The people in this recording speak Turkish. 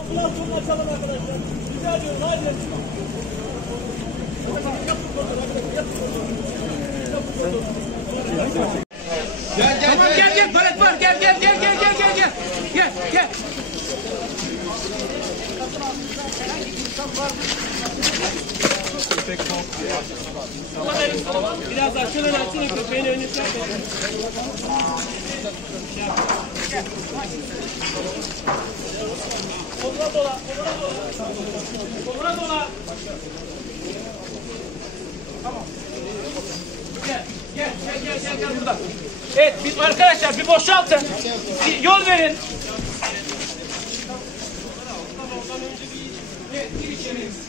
Ambulansını açalım arkadaşlar. Rica ediyorum, haydi. Gel gel. Tamam gel palet var gel. Gel. Biraz açılın köpeğin önüne çek. Koluna dola. Tamam. Gel burada. Evet arkadaşlar bir boşaltın. Bir yol verin. Evet, gir içeri.